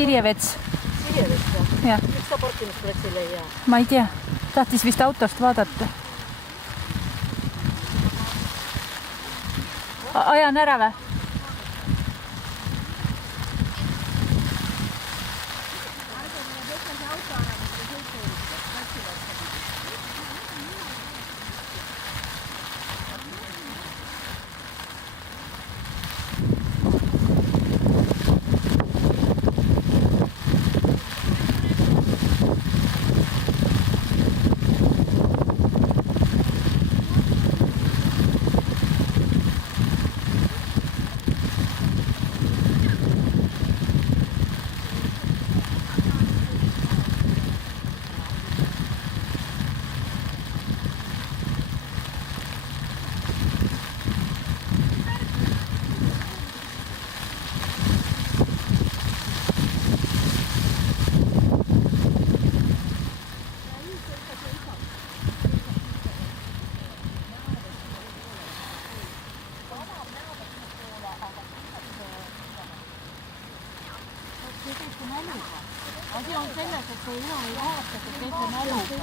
Sirjevets. Sirjevets, jah? Miks ta parkimisplatsile ei jää? Ma ei tea. Tahtis vist autost vaadata. Ajan ära või? Asi on selles, et kui üle ei vaata, et teete näluga.